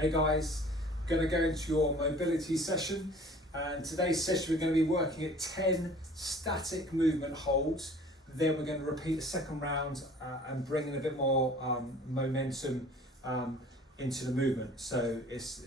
Hey guys, going to go into your mobility session, and today's session we're going to be working at 10 static movement holds. Then we're going to repeat the second round and bring in a bit more momentum into the movement. So it's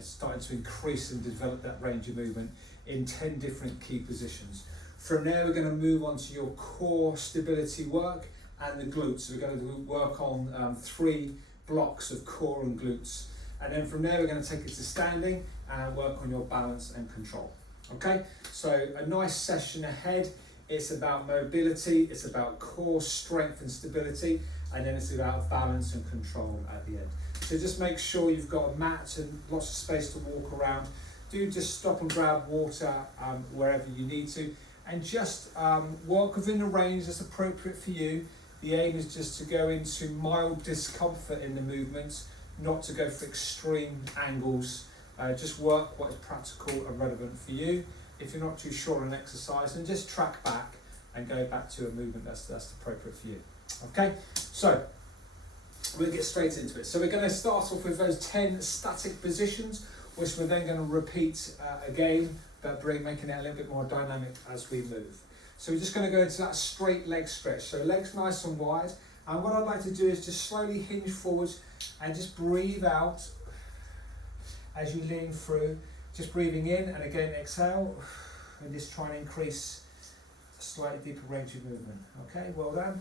starting to increase and develop that range of movement in 10 different key positions. From there we're going to move on to your core stability work and the glutes. So we're going to work on 3 blocks of core and glutes. And then from there we're going to take it to standing and work on your balance and control. Okay, so a nice session ahead. It's about mobility, it's about core strength and stability, and then it's about balance and control at the end. So just make sure you've got a mat and lots of space to walk around. Do just stop and grab water wherever you need to, and just work within the range that's appropriate for you. The aim is just to go into mild discomfort in the movements, not to go for extreme angles. Just work what is practical and relevant for you. If you're not too sure on an exercise, then just track back and go back to a movement that's appropriate for you. Okay, so we'll get straight into it. So we're going to start off with those 10 static positions, which we're then going to repeat again, but making it a little bit more dynamic as we move. So we're just going to go into that straight leg stretch. So legs nice and wide. And what I'd like to do is just slowly hinge forwards and just breathe out as you lean through. Just breathing in and again exhale, and just try and increase a slightly deeper range of movement. Okay, well done.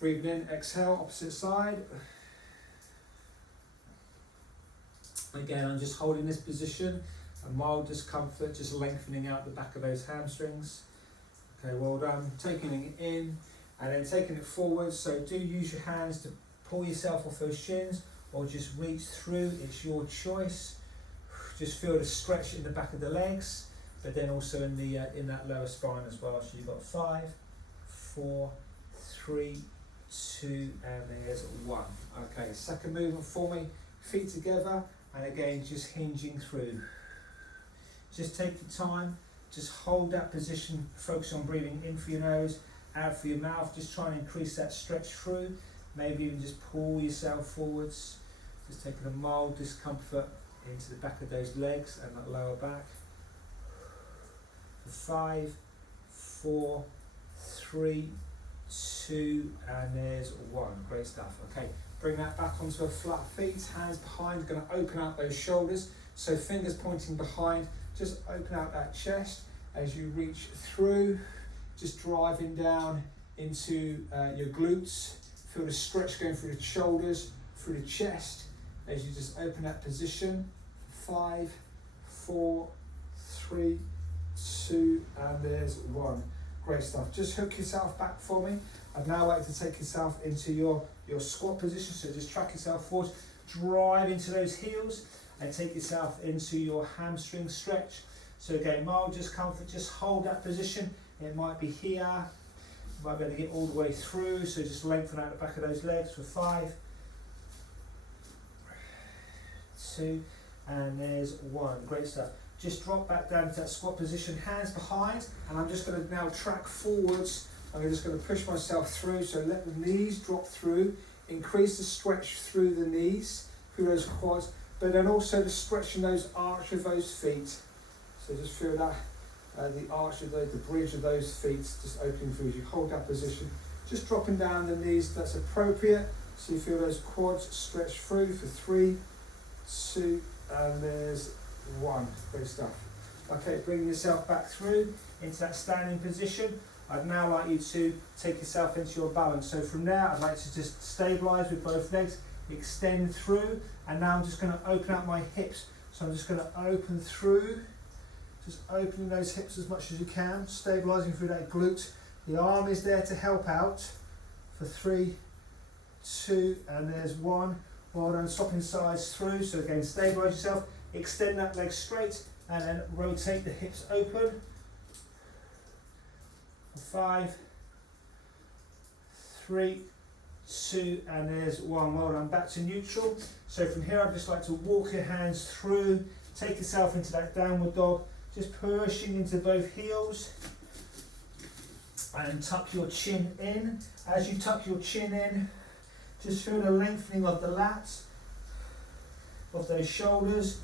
Breathing in, exhale, opposite side. Again, I'm just holding this position, a mild discomfort, just lengthening out the back of those hamstrings. Okay, well done. Taking it in and then taking it forward. So do use your hands to pull yourself off those shins or just reach through, it's your choice. Just feel the stretch in the back of the legs, but then also in the in that lower spine as well. So you've got 5, 4, 3, 2, and there's 1. Okay, second movement for me. Feet together, and again just hinging through. Just take your time. Just hold that position. Focus on breathing in for your nose, out for your mouth. Just try and increase that stretch through. Maybe even just pull yourself forwards. Just taking a mild discomfort into the back of those legs and that lower back. 5, 4, 3, 2, and there's 1. Great stuff. Okay, bring that back onto a flat feet, hands behind. Going to open out those shoulders, so fingers pointing behind. Just open out that chest as you reach through, just driving down into your glutes. Feel the stretch going through the shoulders, through the chest, as you just open that position. 5, 4, 3, 2, and there's 1. Great stuff. Just hook yourself back for me. I'd now like to take yourself into your squat position. So just track yourself forward, drive into those heels, and take yourself into your hamstring stretch. So again, mild discomfort, just hold that position. It might be here. You might be able to get all the way through. So just lengthen out the back of those legs for 5, 2, and there's 1. Great stuff. Just drop back down to that squat position, hands behind, and I'm just going to now track forwards. I'm just going to push myself through, so let the knees drop through, increase the stretch through the knees, through those quads, but then also the stretch in those arch of those feet. So just feel that, the arch of those, the bridge of those feet just opening through as you hold that position. Just dropping down the knees, that's appropriate. So you feel those quads stretch through for 3, 2, and there's 1. Great stuff. Okay, bring yourself back through into that standing position. I'd now like you to take yourself into your balance. So from there, I'd like to just stabilize with both legs, extend through, and now I'm just going to open out my hips. So I'm just going to open through, just opening those hips as much as you can, stabilizing through that glute. The arm is there to help out for 3, 2, and there's 1. Well done, swapping sides through. So again, stabilize yourself, extend that leg straight, and then rotate the hips open. 5, 3, 2, and there's 1. Well done, back to neutral. So from here, I'd just like to walk your hands through, take yourself into that downward dog, just pushing into both heels, and tuck your chin in. As you tuck your chin in, just feel the lengthening of the lats. of those shoulders,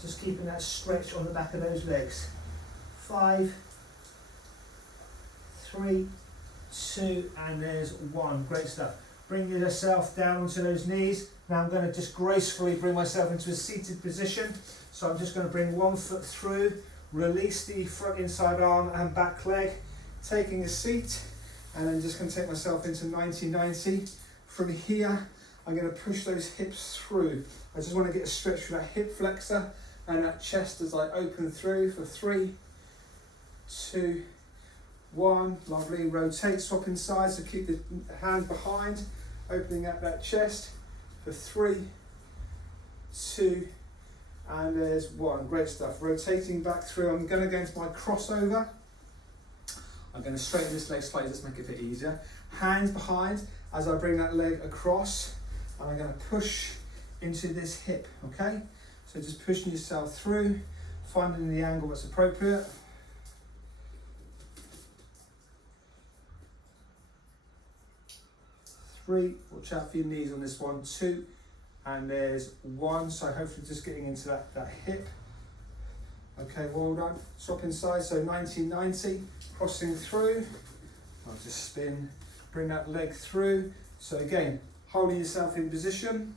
just keeping that stretch on the back of those legs. 5, 3, 2, and there's 1. Great stuff. Bring yourself down onto those knees. Now I'm going to just gracefully bring myself into a seated position. So I'm just going to bring one foot through, release the front inside arm and back leg, taking a seat, and then just going to take myself into 90-90. From here, I'm going to push those hips through. I just want to get a stretch for that hip flexor and that chest as I open through for 3, 2, 1. Lovely. Rotate, swapping sides, so keep the hand behind, opening up that chest for 3, 2, and there's 1. Great stuff. Rotating back through. I'm going to go into my crossover. I'm going to straighten this leg slightly, just make it a bit easier. Hands behind as I bring that leg across, and I'm going to push into this hip, okay? So just pushing yourself through, finding the angle that's appropriate. 3, watch out for your knees on this one. 2, and there's 1. So hopefully just getting into that hip. Okay, well done. Swapping sides, so 90-90, crossing through. I'll just spin, bring that leg through. So again, holding yourself in position.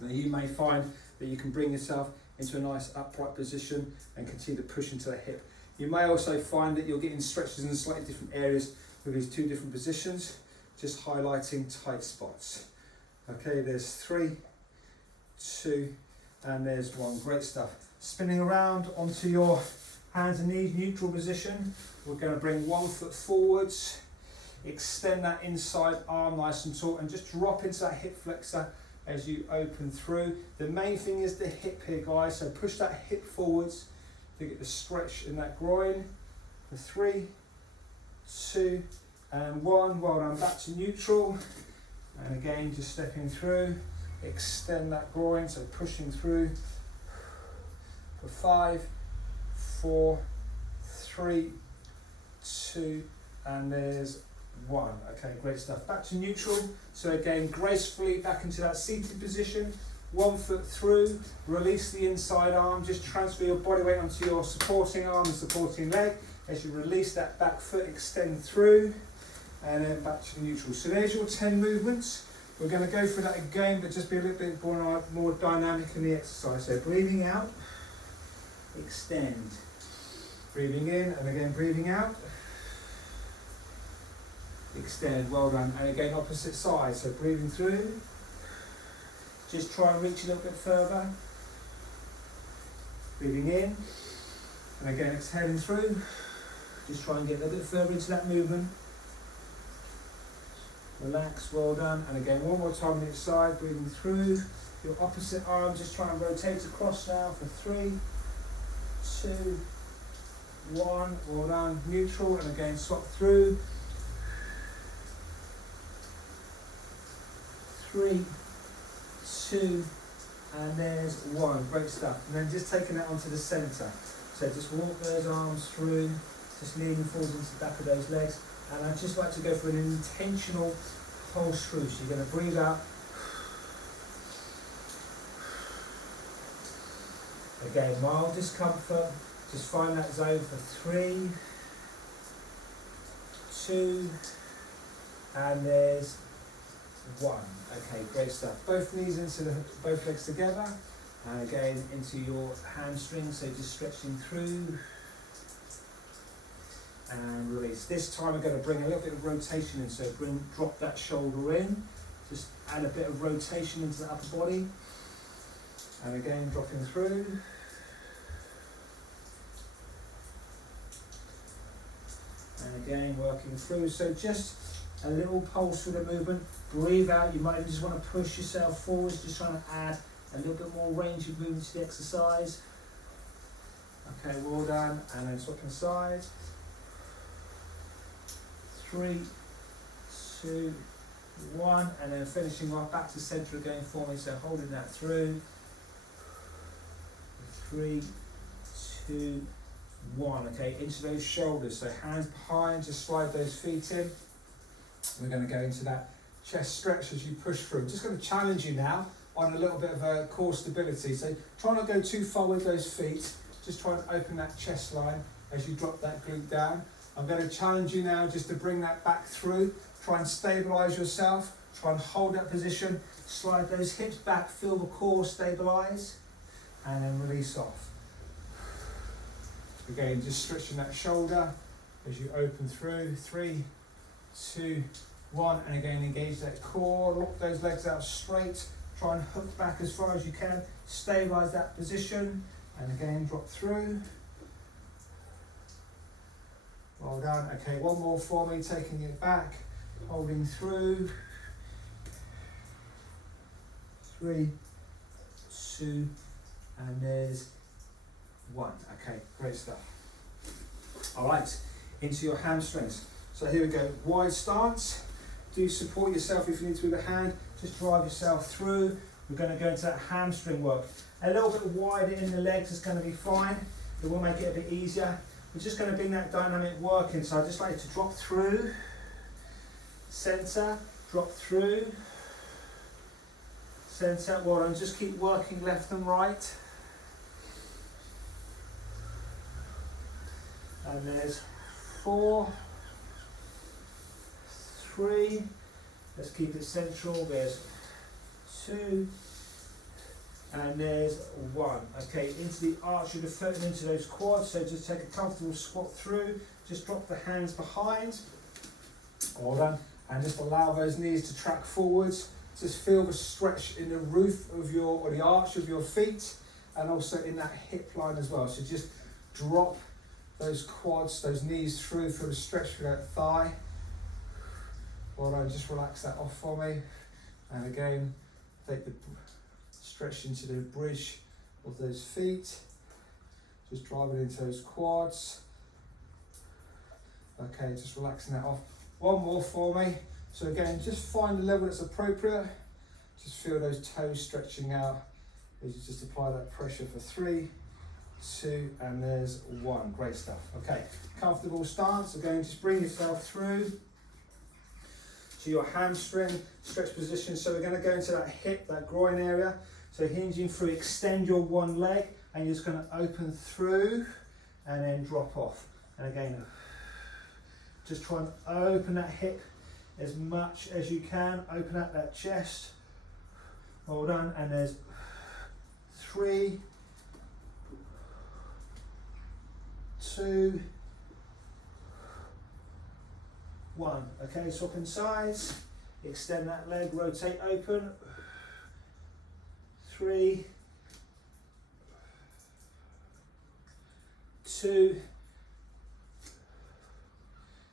Now you may find that you can bring yourself into a nice upright position and continue to push into the hip. You may also find that you're getting stretches in slightly different areas with these 2 different positions, just highlighting tight spots. Okay, there's 3, 2, and there's 1. Great stuff. Spinning around onto your hands and knees, neutral position. We're going to bring 1 foot forwards, extend that inside arm nice and taut, and just drop into that hip flexor as you open through. The main thing is the hip here, guys, so push that hip forwards to get the stretch in that groin. For 3, 2, and 1. Well done. Back to neutral, and again just stepping through, extend that groin, so pushing through for 5, 4, 3, 2, and there's 1. Okay, great stuff. Back to neutral. So again, gracefully back into that seated position. 1 foot through, release the inside arm, just transfer your body weight onto your supporting arm and supporting leg. As you release that back foot, extend through, and then back to neutral. So there's your 10 movements. We're going to go through that again, but just be a little bit more dynamic in the exercise. So breathing out, extend. Breathing in, and again breathing out. Extend, well done. And again, opposite side. So breathing through. Just try and reach a little bit further. Breathing in. And again, exhaling through. Just try and get a little bit further into that movement. Relax, well done. And again, one more time on each side, breathing through. Your opposite arm, just try and rotate across now for 3, 2, 1. Well done. Neutral, and again, swap through. 3, 2, and there's 1. Great stuff. And then just taking that onto the centre. So just walk those arms through, just leaning forward into the back of those legs. And I'd just like to go for an intentional pulse through. So you're going to breathe out. Again, mild discomfort. Just find that zone for 3, 2, and there's 1. Okay, great stuff. Both knees into both legs together, and again into your hamstrings. So just stretching through and release. This time we're going to bring a little bit of rotation in. So drop that shoulder in. Just add a bit of rotation into the upper body, and again dropping through. And again working through. So just a little pulse with the movement. Breathe out. You might just want to push yourself forwards, just trying to add a little bit more range of movement to the exercise. Okay, well done. And then swapping sides. 3, 2, 1, and then finishing off back to centre again for me. So holding that through. 3, 2, 1. Okay, into those shoulders. So hands behind, just slide those feet in. We're going to go into that chest stretch as you push through. I'm just going to challenge you now on a little bit of a core stability. So try not to go too far with those feet. Just try and open that chest line as you drop that glute down. I'm going to challenge you now just to bring that back through. Try and stabilise yourself. Try and hold that position. Slide those hips back, feel the core stabilise, and then release off. Again, just stretching that shoulder as you open through. 3, 2, 1, and again engage that core. Lock those legs out straight. Try and hook back as far as you can. Stabilise that position, and again drop through. Well done. Okay, one more for me. Taking it back, holding through. 3, 2, and there's 1. Okay, great stuff. All right, into your hamstrings. So here we go, wide stance. Do support yourself if you need to with a hand. Just drive yourself through. We're going to go into that hamstring work. A little bit wider in the legs is going to be fine. It will make it a bit easier. We're just going to bring that dynamic work in. So I'd just like you to drop through, center, drop through, center. Well, and just keep working left and right. And there's 4, 3, let's keep it central, there's 2, and there's 1. Okay, into the arch of the foot and into those quads, so just take a comfortable squat through, just drop the hands behind, well done, and just allow those knees to track forwards. Just feel the stretch in the roof of your, or the arch of your feet, and also in that hip line as well. So just drop those quads, those knees through, feel the stretch through that thigh. Well done, just relax that off for me. And again, take the stretch into the bridge of those feet. Just drive it into those quads. Okay, just relaxing that off. One more for me. So again, just find the level that's appropriate. Just feel those toes stretching out as you just apply that pressure for 3, 2, and there's 1. Great stuff. Okay, comfortable stance. Again, just bring yourself through to your hamstring stretch position. So we're going to go into that hip, that groin area. So hinging through, extend your one leg, and you're just going to open through and then drop off. And again, just try and open that hip as much as you can. Open up that chest. Well done. And there's 3, 2, 1. Okay, swapping sides. Extend that leg, rotate open. 3, 2,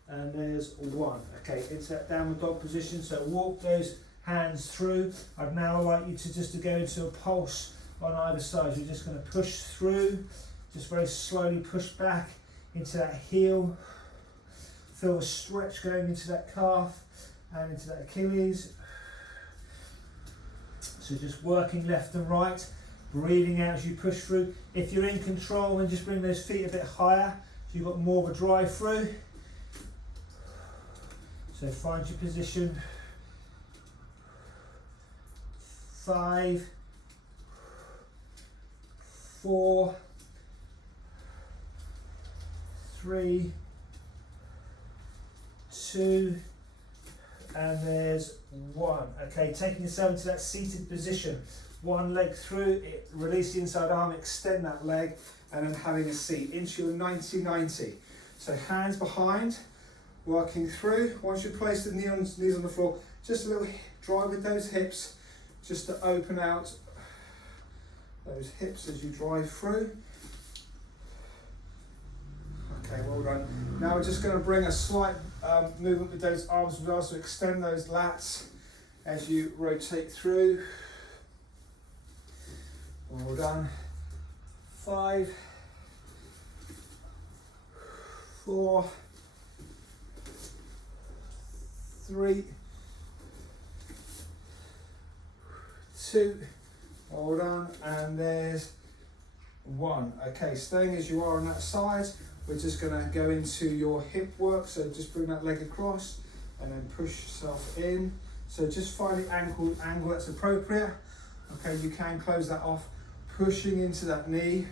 and there's 1. Okay, into that downward dog position. So walk those hands through. I'd now like you to go into a pulse on either side. You're just going to push through. Just very slowly push back into that heel. Feel a stretch going into that calf and into that Achilles. So just working left and right, breathing out as you push through. If you're in control, then just bring those feet a bit higher so you've got more of a drive through. So find your position. 5, 4, 3, 2, and there's 1. Okay, taking yourself into that seated position. One leg through, release the inside arm, extend that leg, and then having a seat into your 90-90. So hands behind, working through. Once you place the knees on the floor, just a little drive with those hips, just to open out those hips as you drive through. Okay, well done. Now we're just going to bring a slight movement with those arms as well, so extend those lats as you rotate through. Well done. 5, 4, 3, 2, well done, and there's 1. Okay, staying as you are on that side, we're just going to go into your hip work, so just bring that leg across and then push yourself in. So just find the angle that's appropriate. Okay, you can close that off, pushing into that knee.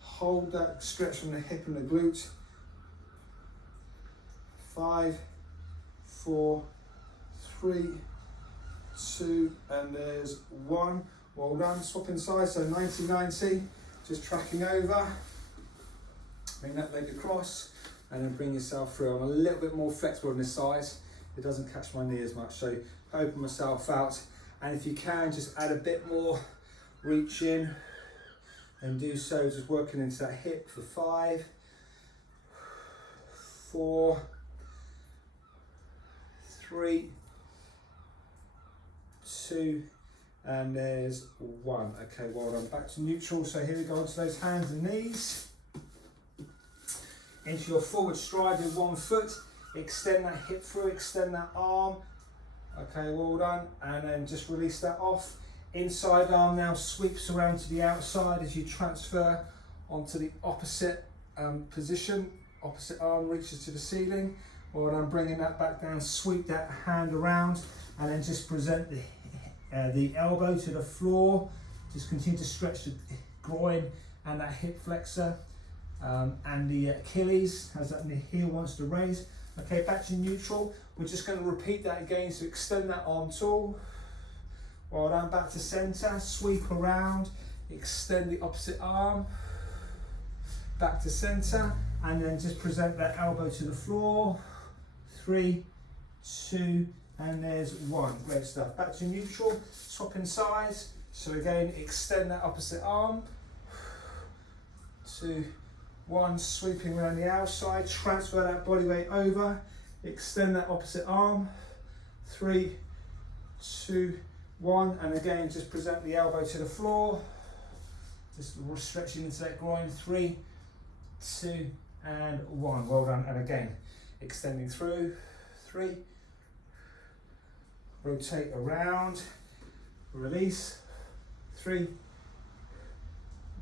Hold that stretch from the hip and the glute. 5, 4, 3, 2, and there's 1. Well done. Swapping sides, so 90-90. Just tracking over. Bring that leg across, and then bring yourself through. I'm a little bit more flexible on this side. It doesn't catch my knee as much, so open myself out. And if you can, just add a bit more reach in, and do so, just working into that hip for 5, 4, 3, 2, and there's 1. Okay, well done. Back to neutral. So here we go, onto those hands and knees. Into your forward stride with 1 foot. Extend that hip through, extend that arm. Okay, well done. And then just release that off. Inside arm now sweeps around to the outside as you transfer onto the opposite position. Opposite arm reaches to the ceiling. Well done, bringing that back down, sweep that hand around, and then just present the elbow to the floor. Just continue to stretch the groin and that hip flexor and the Achilles as that heel wants to raise. Okay, back to neutral. We're just going to repeat that again, so extend that arm tall. Well done, back to center, sweep around, extend the opposite arm, back to center, and then just present that elbow to the floor. 3, 2, and there's 1. Great stuff. Back to neutral, swapping sides. So again, extend that opposite arm. 2, 1, sweeping around the outside, transfer that body weight over, extend that opposite arm. 3, 2, 1, and again, just present the elbow to the floor. Just stretching into that groin. 3, 2, and 1. Well done. And again, extending through. 3, rotate around, release. 3,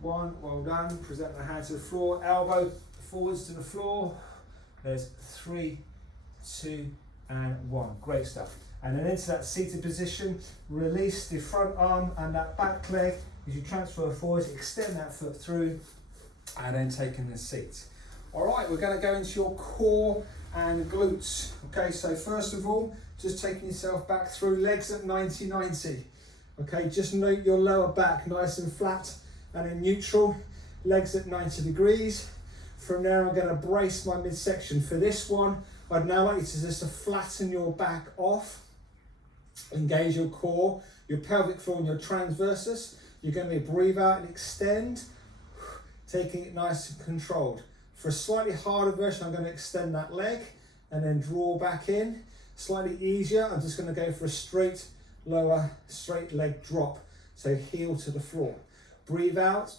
1, well done. Present the hand to the floor, elbow forwards to the floor. There's 3, 2, and 1. Great stuff. And then into that seated position, release the front arm and that back leg as you transfer forwards, extend that foot through, and then taking the seat. All right, we're going to go into your core and glutes. Okay, so first of all, just taking yourself back through, legs at 90-90. Okay, just note your lower back nice and flat and in neutral, legs at 90 degrees. From there, I'm going to brace my midsection. For this one, I'd now like you to just flatten your back off, engage your core, your pelvic floor and your transversus. You're going to breathe out and extend, taking it nice and controlled. For a slightly harder version, I'm going to extend that leg and then draw back in. Slightly easier, I'm just going to go for a straight leg drop. So heel to the floor. Breathe out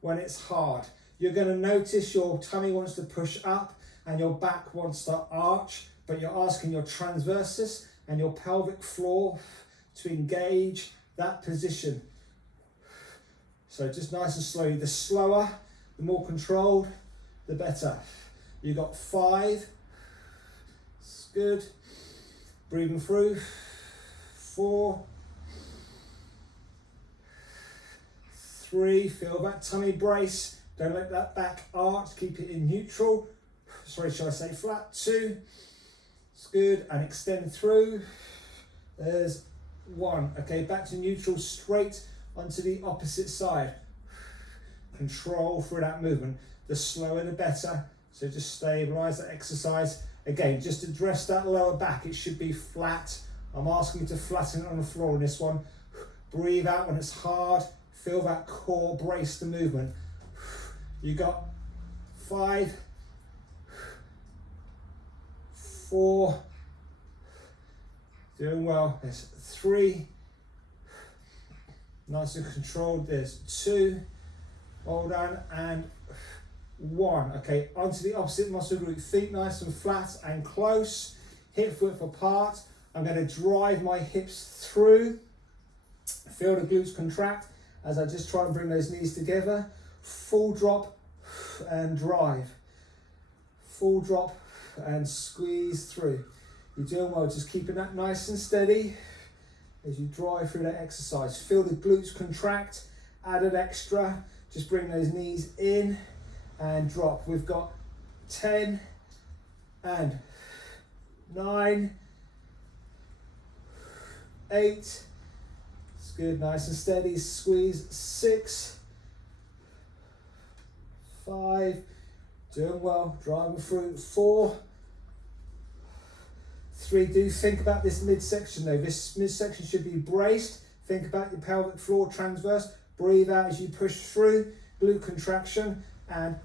when it's hard. You're going to notice your tummy wants to push up and your back wants to arch, but you're asking your transversus and your pelvic floor to engage that position. So just nice and slowly. The slower, the more controlled, the better. You got 5. It's good. Breathing through. 4. 3. Feel that tummy brace. Don't let that back arch. Keep it in neutral. Sorry, should I say flat? 2. It's good. And extend through. There's 1. Okay, back to neutral, straight onto the opposite side. Control through that movement. The slower the better. So just stabilize that exercise. Again, just address that lower back. It should be flat. I'm asking you to flatten it on the floor in this one. Breathe out when it's hard. Feel that core brace the movement. You got 5, 4, doing well. There's 3, nice and controlled. There's 2, well done, and 1. Okay, onto the opposite muscle group. Feet nice and flat and close, hip width apart. I'm going to drive my hips through. Feel the glutes contract as I just try and bring those knees together. Full drop and drive. Full drop and squeeze through. You're doing well, just keeping that nice and steady. as you drive through that exercise. Feel the glutes contract, add an extra, just bring those knees in and drop. We've got 10 and 9, 8, it's good, nice and steady, squeeze, 6, 5, doing well, driving through, 4, 3, do think about this midsection though, this midsection should be braced, think about your pelvic floor transverse, breathe out as you push through, glute contraction, and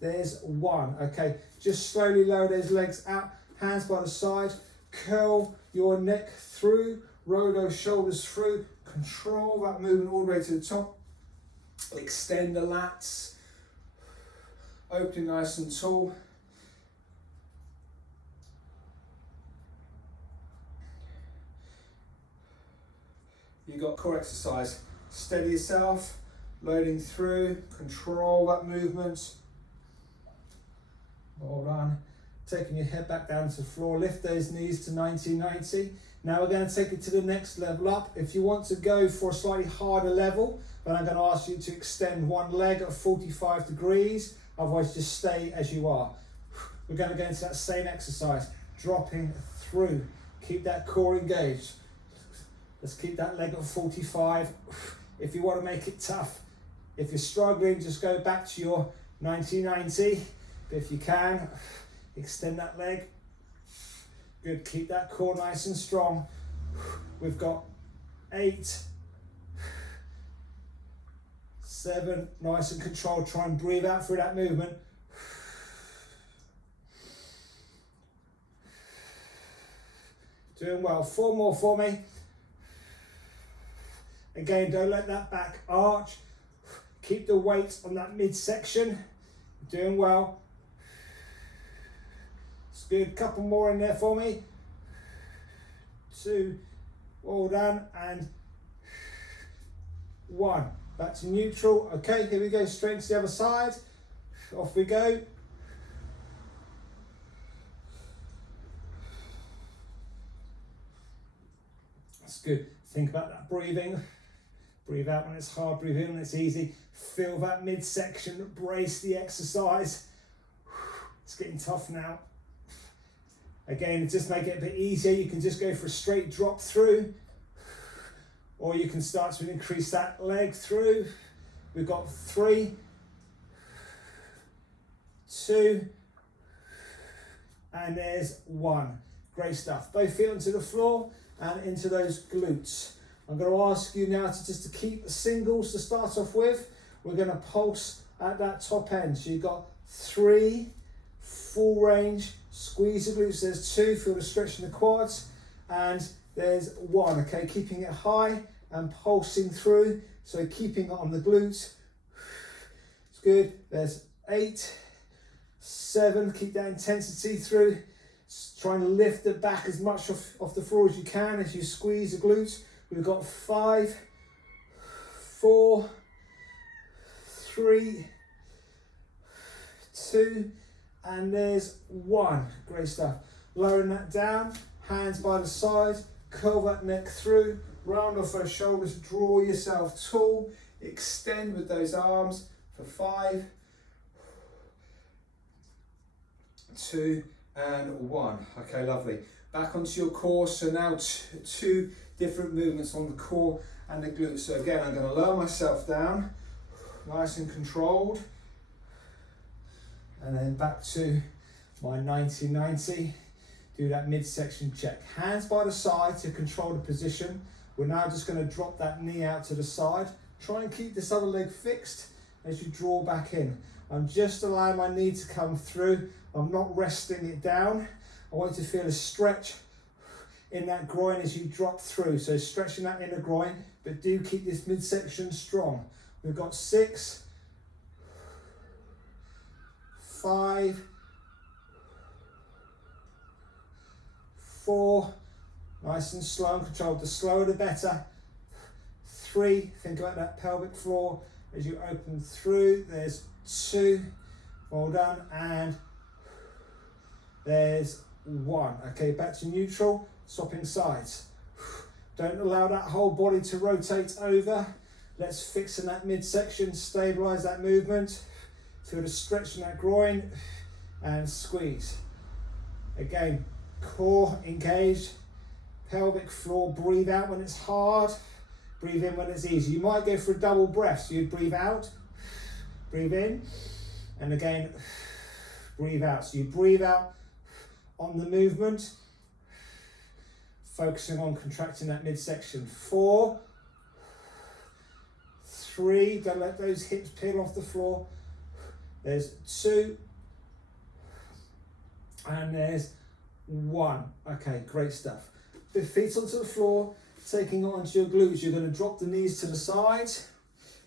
there's 1, okay, just slowly lower those legs out, hands by the side, curl your neck through, roll those shoulders through, control that movement all the way to the top, extend the lats, opening nice and tall. You got core exercise, steady yourself, loading through, control that movement. Hold on, taking your head back down to the floor, lift those knees to 90-90. Now we're going to take it to the next level up. If you want to go for a slightly harder level, then I'm going to ask you to extend one leg at 45 degrees, otherwise just stay as you are. We're going to go into that same exercise, dropping through. Keep that core engaged. Let's keep that leg at 45. If you want to make it tough, if you're struggling, just go back to your 90-90. But if you can, extend that leg. Good, keep that core nice and strong. We've got 8, 7, nice and controlled. Try and breathe out through that movement. Doing well, 4 more for me. Again, don't let that back arch. Keep the weight on that midsection. Doing well. It's good, couple more in there for me. 2, well done, and 1. Back to neutral. Okay, here we go, straight to the other side. Off we go. That's good. Think about that breathing. Breathe out when it's hard, breathe in when it's easy. Feel that midsection, brace the exercise. It's getting tough now. Again, just make it a bit easier. You can just go for a straight drop through, or you can start to increase that leg through. We've got 3, 2, and there's 1. Great stuff. Both feet onto the floor and into those glutes. I'm going to ask you now to keep the singles to start off with. We're going to pulse at that top end. So you've got 3, full range, squeeze the glutes. There's 2, feel the stretch in the quads, and there's 1. Okay, keeping it high and pulsing through. So keeping it on the glutes. It's good. There's 8, 7. Keep that intensity through. Trying to lift the back as much off the floor as you can as you squeeze the glutes. We've got 5, 4, 3, 2, and there's 1. Great stuff. Lowering that down, hands by the side, curl that neck through, round off those shoulders, draw yourself tall, extend with those arms for 5, 2, and 1. Okay, lovely. Back onto your core. So now 2 different movements on the core and the glutes. So again, I'm going to lower myself down, nice and controlled, and then back to my 90-90. Do that midsection check. Hands by the side to control the position. We're now just going to drop that knee out to the side. Try and keep this other leg fixed as you draw back in. I'm just allowing my knee to come through. I'm not resting it down. I want you to feel a stretch in that groin as you drop through. So stretching that inner groin, but do keep this midsection strong. We've got 6, 5, 4, nice and slow and controlled. The slower the better. 3, think about that pelvic floor as you open through. There's 2, well done, and there's 1. Okay, back to neutral, swapping sides. Don't allow that whole body to rotate over. Let's fix in that midsection, stabilize that movement. Feel the stretch in that groin and squeeze. Again, core engaged, pelvic floor, breathe out when it's hard, breathe in when it's easy. You might go for a double breath, so you'd breathe out, breathe in, and again, breathe out. So you breathe out on the movement, focusing on contracting that midsection. 4, 3, don't let those hips peel off the floor. There's 2, and there's 1. Okay, great stuff. The feet onto the floor, taking onto your glutes. You're going to drop the knees to the sides.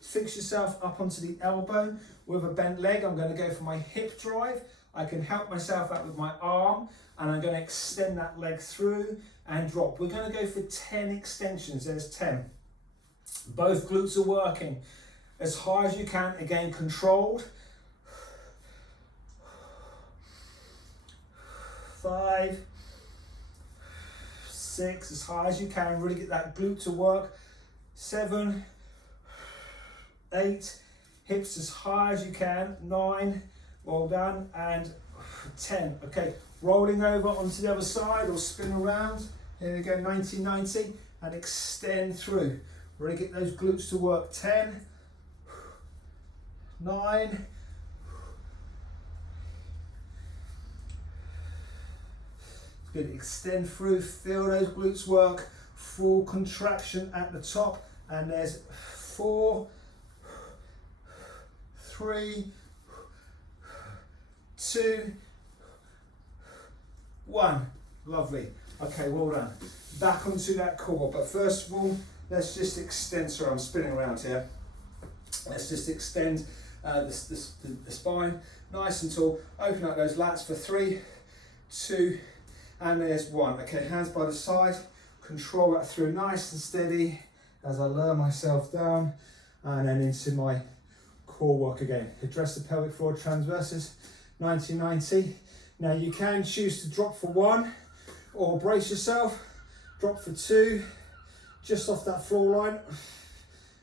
Fix yourself up onto the elbow with a bent leg. I'm going to go for my hip drive. I can help myself out with my arm, and I'm going to extend that leg through and drop. We're going to go for 10 extensions. There's 10. Both glutes are working as high as you can. Again, controlled. 5, 6, as high as you can. Really get that glute to work. 7, 8, hips as high as you can. 9, well done, and 10. Okay, rolling over onto the other side or spin around. Here we go, 90, and extend through. Really get those glutes to work. 10, 9, good, extend through, feel those glutes work, full contraction at the top, and there's 4, 3, 2, 1. Lovely. Okay, well done. Back onto that core, but first of all, let's just extend. Sorry, I'm spinning around here. Let's just extend the spine nice and tall. Open up those lats for 3, 2, and there's 1. Okay, hands by the side. Control that through nice and steady as I lower myself down, and then into my core work again. Address the pelvic floor transverses. 90. Now you can choose to drop for 1 or brace yourself. Drop for 2, just off that floor line,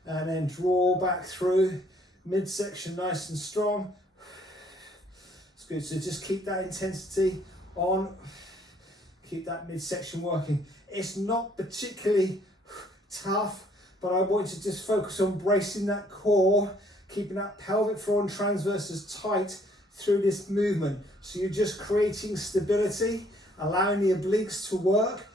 and then draw back through. Midsection nice and strong. It's good. So just keep that intensity on. Keep that midsection working. It's not particularly tough, but I want you to just focus on bracing that core, keeping that pelvic floor and transverses tight through this movement. So you're just creating stability, allowing the obliques to work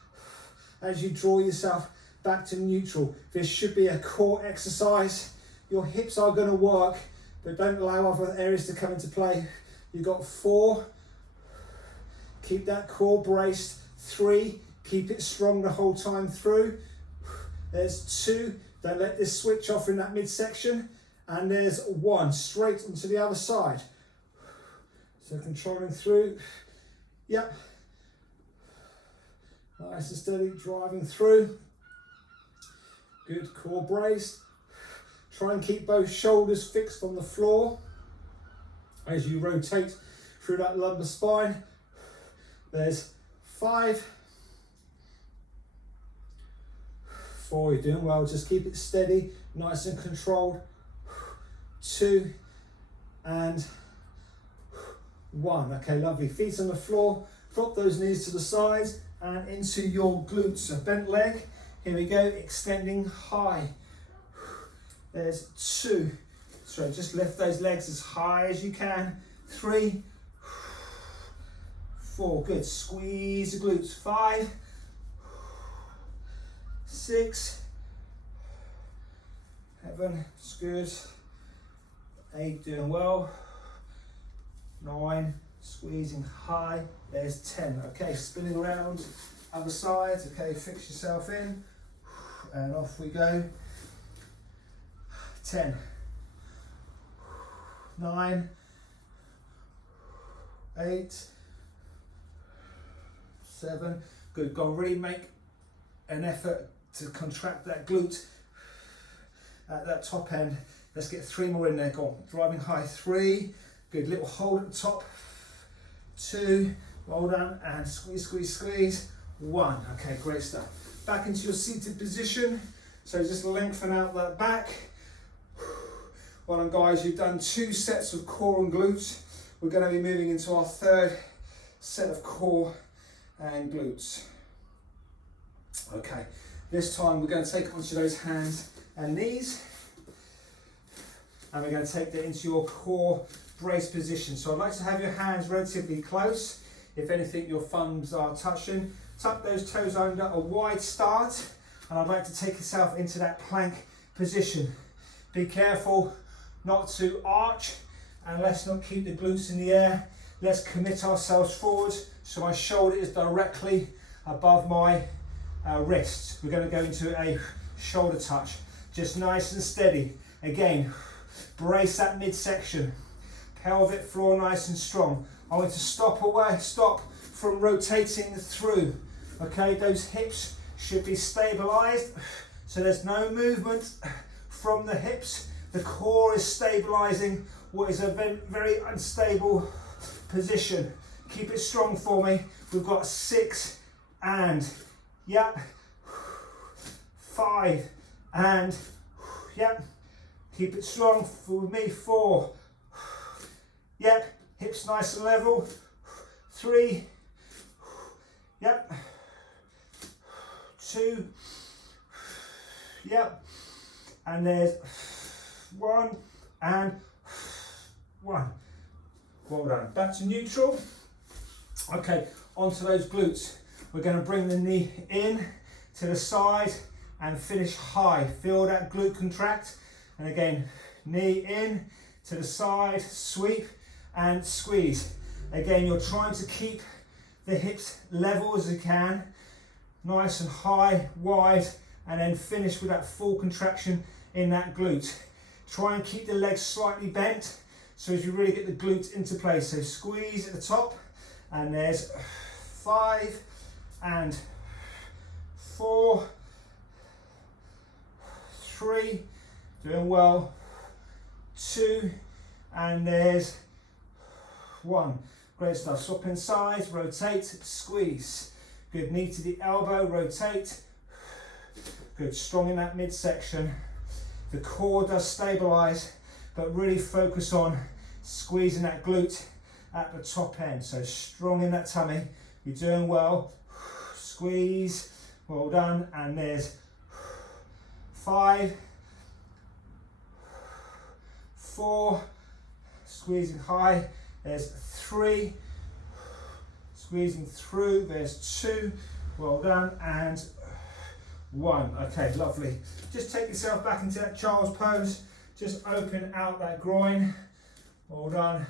as you draw yourself back to neutral. This should be a core exercise. Your hips are going to work, but don't allow other areas to come into play. You've got 4, keep that core braced. 3, keep it strong the whole time through. There's 2, don't let this switch off in that midsection. And there's 1, straight onto the other side. So controlling through. Yep. Nice and steady, driving through. Good, core braced. Try and keep both shoulders fixed on the floor as you rotate through that lumbar spine. There's 5, 4, you're doing well, just keep it steady, nice and controlled. 2 and 1. Okay, lovely. Feet on the floor, drop those knees to the sides and into your glutes. A bent leg. Here we go, extending high. There's 2. So just lift those legs as high as you can. 3, 4, good. Squeeze the glutes. 5, 6, 7, it's good. 8, doing well. 9, squeezing high. There's 10. Okay, spinning around, other side. Okay, fix yourself in, and off we go. 10, 9, 8, 7. Good. Go on, really make an effort to contract that glute at that top end. Let's get 3 more in there. Go on, driving high. 3. Good. Little hold at the top. 2. Well done. And squeeze, squeeze, squeeze. 1. Okay, great stuff. back into your seated position. So just lengthen out that back. Well done, guys, you've done 2 sets of core and glutes. We're going to be moving into our 3rd set of core and glutes. Okay, this time we're going to take onto those hands and knees, and we're going to take that into your core brace position. So I'd like to have your hands relatively close. If anything, your thumbs are touching. Tuck those toes under a wide start, and I'd like to take yourself into that plank position. Be careful not to arch, and let's not keep the glutes in the air. Let's commit ourselves forward so my shoulder is directly above my wrists. We're going to go into a shoulder touch, just nice and steady. Again, brace that midsection, pelvic floor nice and strong. I want to stop from rotating through. Okay, those hips should be stabilized, so there's no movement from the hips. The core is stabilizing what is a very unstable position. Keep it strong for me. We've got 6 and, yep, 5 and, yep, keep it strong for me, 4, yep, hips nice and level, 3, yep, 2, yep, and there's 1 and 1. Well done. Back to neutral. Okay, onto those glutes. We're going to bring the knee in to the side and finish high. Feel that glute contract. And again, knee in to the side, sweep and squeeze. Again, you're trying to keep the hips level as you can. Nice and high, wide, and then finish with that full contraction in that glute. Try and keep the legs slightly bent so as you really get the glute into place. So squeeze at the top, and there's 5 and 4, 3, doing well, 2, and there's 1. Great stuff. Swap in sides, rotate, squeeze. Good, knee to the elbow, rotate. Good, strong in that midsection. The core does stabilize, but really focus on squeezing that glute at the top end. So strong in that tummy. You're doing well. Squeeze. Well done. And there's 5, 4, squeezing high. There's 3, squeezing through. There's 2. Well done. And 1. Okay, lovely. Just take yourself back into that child's pose. Just open out that groin. Well done.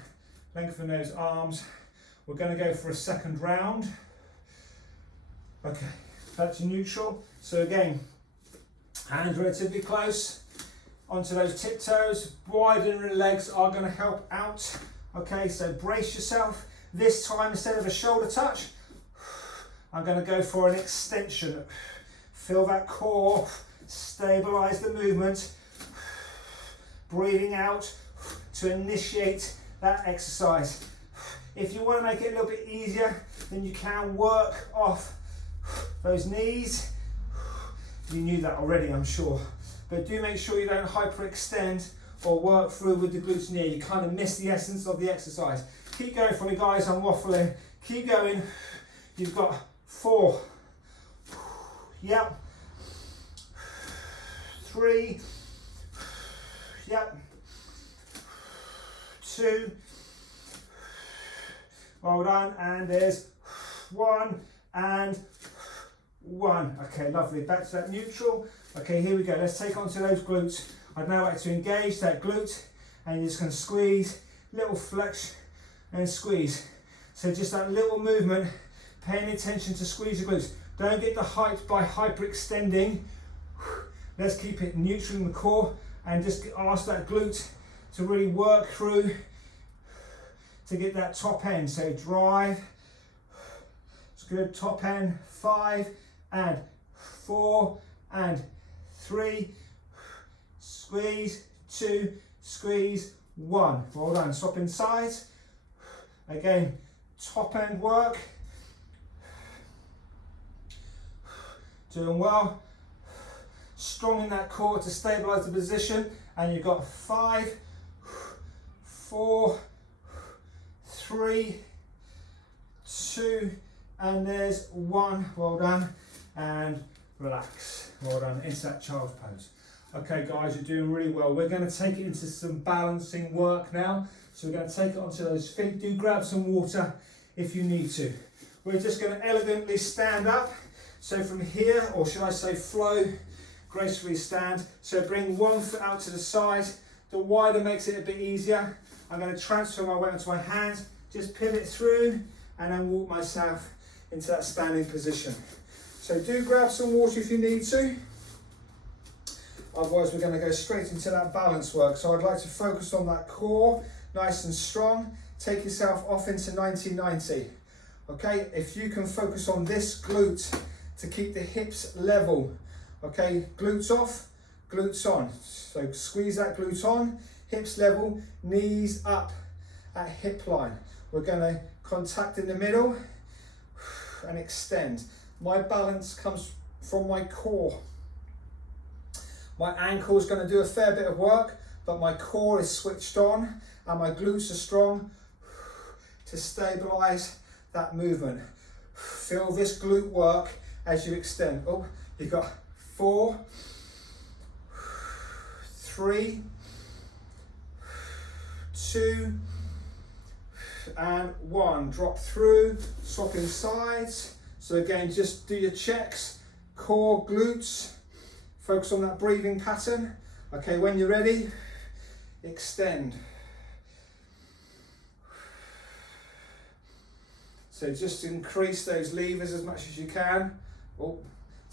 Lengthen those arms. We're going to go for a 2nd round. Okay, back to neutral. So again, hands relatively close onto those tiptoes. Widening the legs are going to help out. Okay, so brace yourself. This time, instead of a shoulder touch, I'm going to go for an extension. Feel that core, stabilize the movement, breathing out to initiate that exercise. If you want to make it a little bit easier, then you can work off those knees. You knew that already, I'm sure. But do make sure you don't hyperextend or work through with the glutes near. You kind of miss the essence of the exercise. Keep going for me, guys. I'm waffling. Keep going. You've got 4. Yep. 3. Yep. 2. Well done. And there's 1 and 1. Okay, lovely. Back to that neutral. Okay, here we go. Let's take on to those glutes. I'd now like to engage that glute, and you're just going to squeeze, little flex and squeeze. So just that little movement, paying attention to squeeze the glutes. Don't get the height by hyperextending. Let's keep it neutral in the core and just ask that glute to really work through to get that top end. So drive. It's good. Top end. 5 and 4 and 3. Squeeze. 2. Squeeze. 1. Well done. Swap in sides. Again, top end work. Doing well. Strong in that core to stabilize the position. And you've got 5, 4, 3, 2, and there's 1. Well done. And relax. Well done. Into that child's pose. Okay guys, you're doing really well. We're going to take it into some balancing work now. So we're going to take it onto those feet. Do grab some water if you need to. We're just going to elegantly stand up. So from here, or should I say flow, gracefully stand. So bring one foot out to the side. The wider makes it a bit easier. I'm going to transfer my weight onto my hands, just pivot through, and then walk myself into that standing position. So do grab some water if you need to. Otherwise, we're going to go straight into that balance work. So I'd like to focus on that core, nice and strong. Take yourself off into 1990. Okay, if you can focus on this glute to keep the hips level. Okay, glutes off, glutes on. So squeeze that glute on, hips level, knees up at hip line. We're going to contact in the middle and extend. My balance comes from my core. My ankle is going to do a fair bit of work, but my core is switched on and my glutes are strong to stabilize that movement. Feel this glute work as you extend. Oh, you've got 4, 3, 2, and 1. Drop through, swapping sides. So again, just do your checks, core, glutes. Focus on that breathing pattern. Okay, when you're ready, extend. So just increase those levers as much as you can. Oh,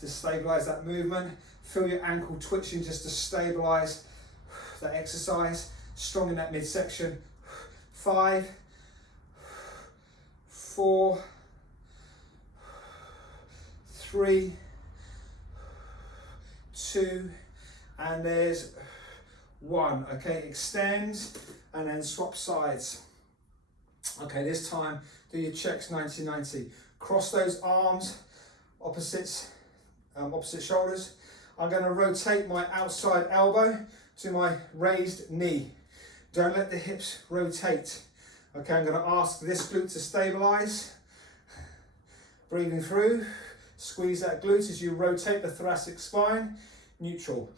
to stabilize that movement. Feel your ankle twitching just to stabilize that exercise. Strong in that midsection. 5, 4, 3, 2, and there's 1. Okay, extend and then swap sides. Okay, this time do your checks 90-90. Cross those arms, opposite shoulders. I'm going to rotate my outside elbow to my raised knee. Don't let the hips rotate. Okay, I'm going to ask this glute to stabilize. Breathing through, squeeze that glute as you rotate the thoracic spine. Neutral.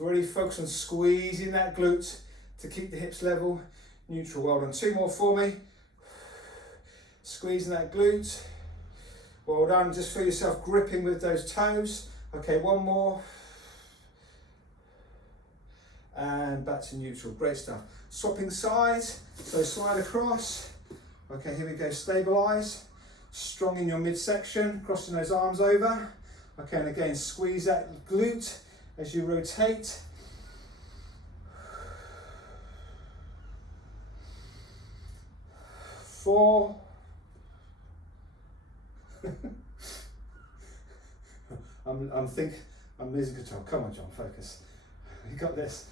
Really focus on squeezing that glute to keep the hips level. Neutral. Well done. 2 more for me. Squeezing that glute. Well done. Just feel yourself gripping with those toes. Okay, 1 more. And back to neutral. Great stuff. Swapping sides. So slide across. Okay, here we go. Stabilize. Strong in your midsection. Crossing those arms over. Okay, and again, squeeze that glute as you rotate. 4. I'm losing control. Come on, John, focus. You got this.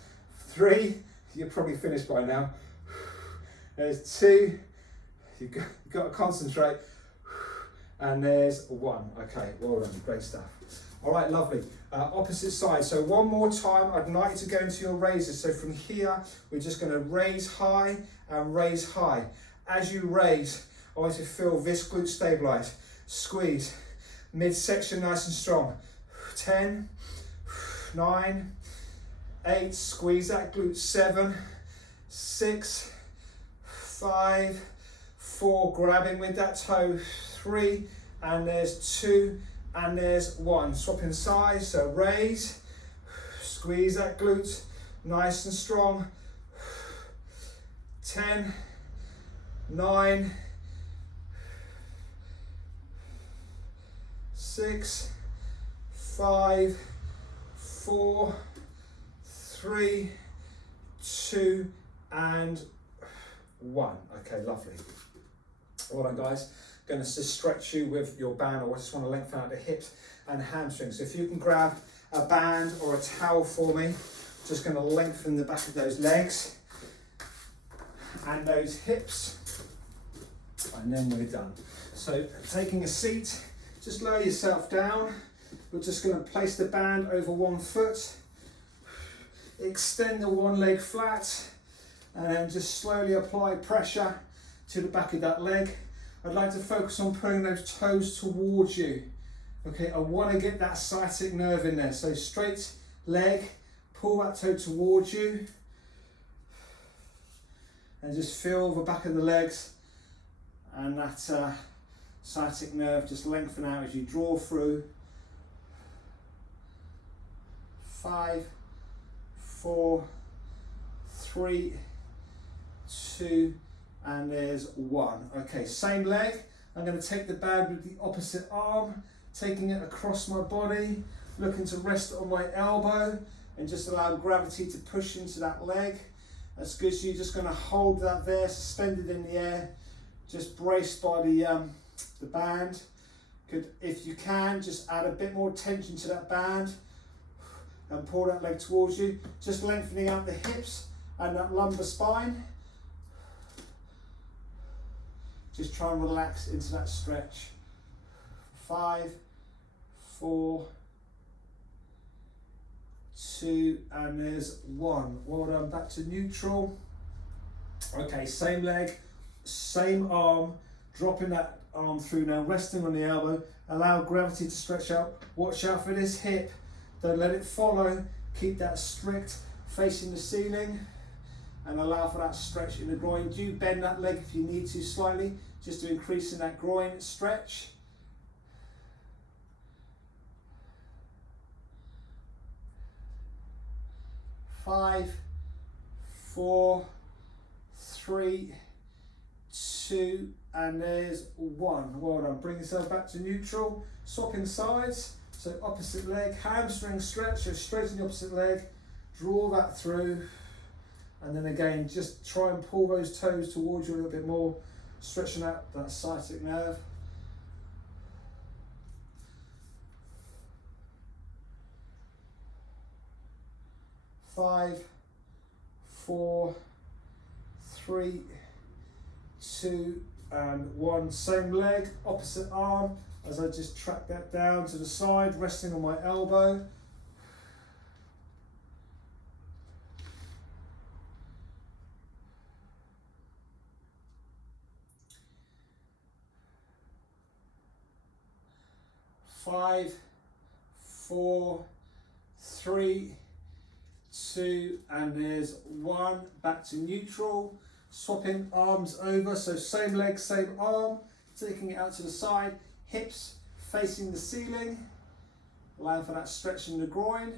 3. You're probably finished by now. There's 2. You've got to concentrate. And there's 1. Okay, well done, great stuff. All right, lovely. Opposite side. So 1 more time, I'd like to go into your raises. So from here, we're just going to raise high and raise high. As you raise, I want you to feel this glute stabilize. Squeeze. Midsection nice and strong. 10, 9, 8. Squeeze that glute. 7, 6, 5, 4. Grabbing with that toe. 3, and there's 2, and there's 1. Swapping sides, so raise, squeeze that glute, nice and strong. 10, 9, 6, 5, 4, 3, 2, and 1. Okay, lovely. Well done, guys. Going to just stretch you with your band, or I just want to lengthen out the hips and hamstrings. So if you can grab a band or a towel for me, just going to lengthen the back of those legs and those hips, and then we're done. So taking a seat, just lower yourself down. We're just going to place the band over one foot, extend the one leg flat, and then just slowly apply pressure to the back of that leg. I'd like to focus on pulling those toes towards you. Okay, I want to get that sciatic nerve in there. So straight leg, pull that toe towards you, and just feel the back of the legs and that sciatic nerve just lengthen out as you draw through. 5, 4, 3, 2, and there's 1. Okay, same leg. I'm going to take the band with the opposite arm, taking it across my body, looking to rest on my elbow, and just allow gravity to push into that leg. That's good. So you're just going to hold that there, suspended in the air, just braced by the band. Good. If you can, just add a bit more tension to that band and pull that leg towards you, just lengthening out the hips and that lumbar spine. Just try and relax into that stretch. 5, 4, 2, and there's 1. Well done, back to neutral. Okay, same leg, same arm, dropping that arm through now, resting on the elbow, allow gravity to stretch out. Watch out for this hip, don't let it follow, keep that strict, facing the ceiling, and allow for that stretch in the groin. Do bend that leg if you need to slightly, just to increase in that groin stretch. Five, 4, 3, 2, and there's 1. Well done. Bring yourself back to neutral. Swapping sides. So opposite leg, hamstring stretch. So straighten the opposite leg. Draw that through. And then again, just try and pull those toes towards you a little bit more, stretching out that sciatic nerve. Five, 4, 3, 2, and 1. Same leg, opposite arm, as I just track that down to the side, resting on my elbow. Five, 4, 3, 2, and there's 1. Back to neutral. Swapping arms over, so same leg, same arm, taking it out to the side, hips facing the ceiling, allowing for that stretch in the groin.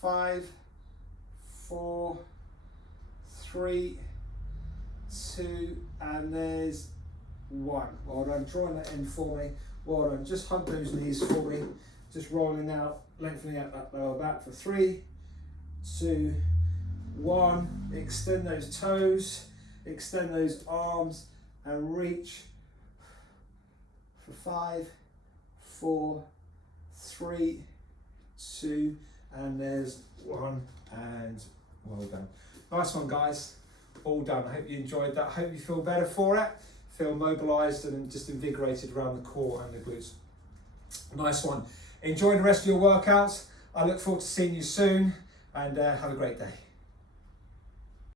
Five, 4, 3, 2, and there's 1. Well done, drawing that in for me. Well done, just hug those knees for me. Just rolling out, lengthening out that lower back for 3, 2, 1. Extend those toes, extend those arms, and reach for 5, 4, 3, 2, and there's 1, and well done. Nice one, guys. All done. I hope you enjoyed that. I hope you feel better for it. Feel mobilised and just invigorated around the core and the glutes. Nice one. Enjoy the rest of your workouts. I look forward to seeing you soon, and have a great day.